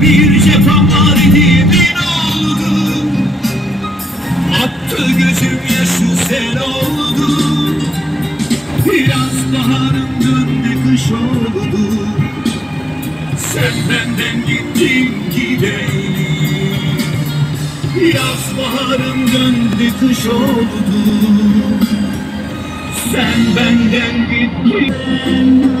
Bir cephem var idi bin oldu, attı gözüm yaşı sen oldun. Yaz baharım döndü kış oldu, sen benden gittin gideyim. Yaz baharım döndü kış oldu, sen benden gittin.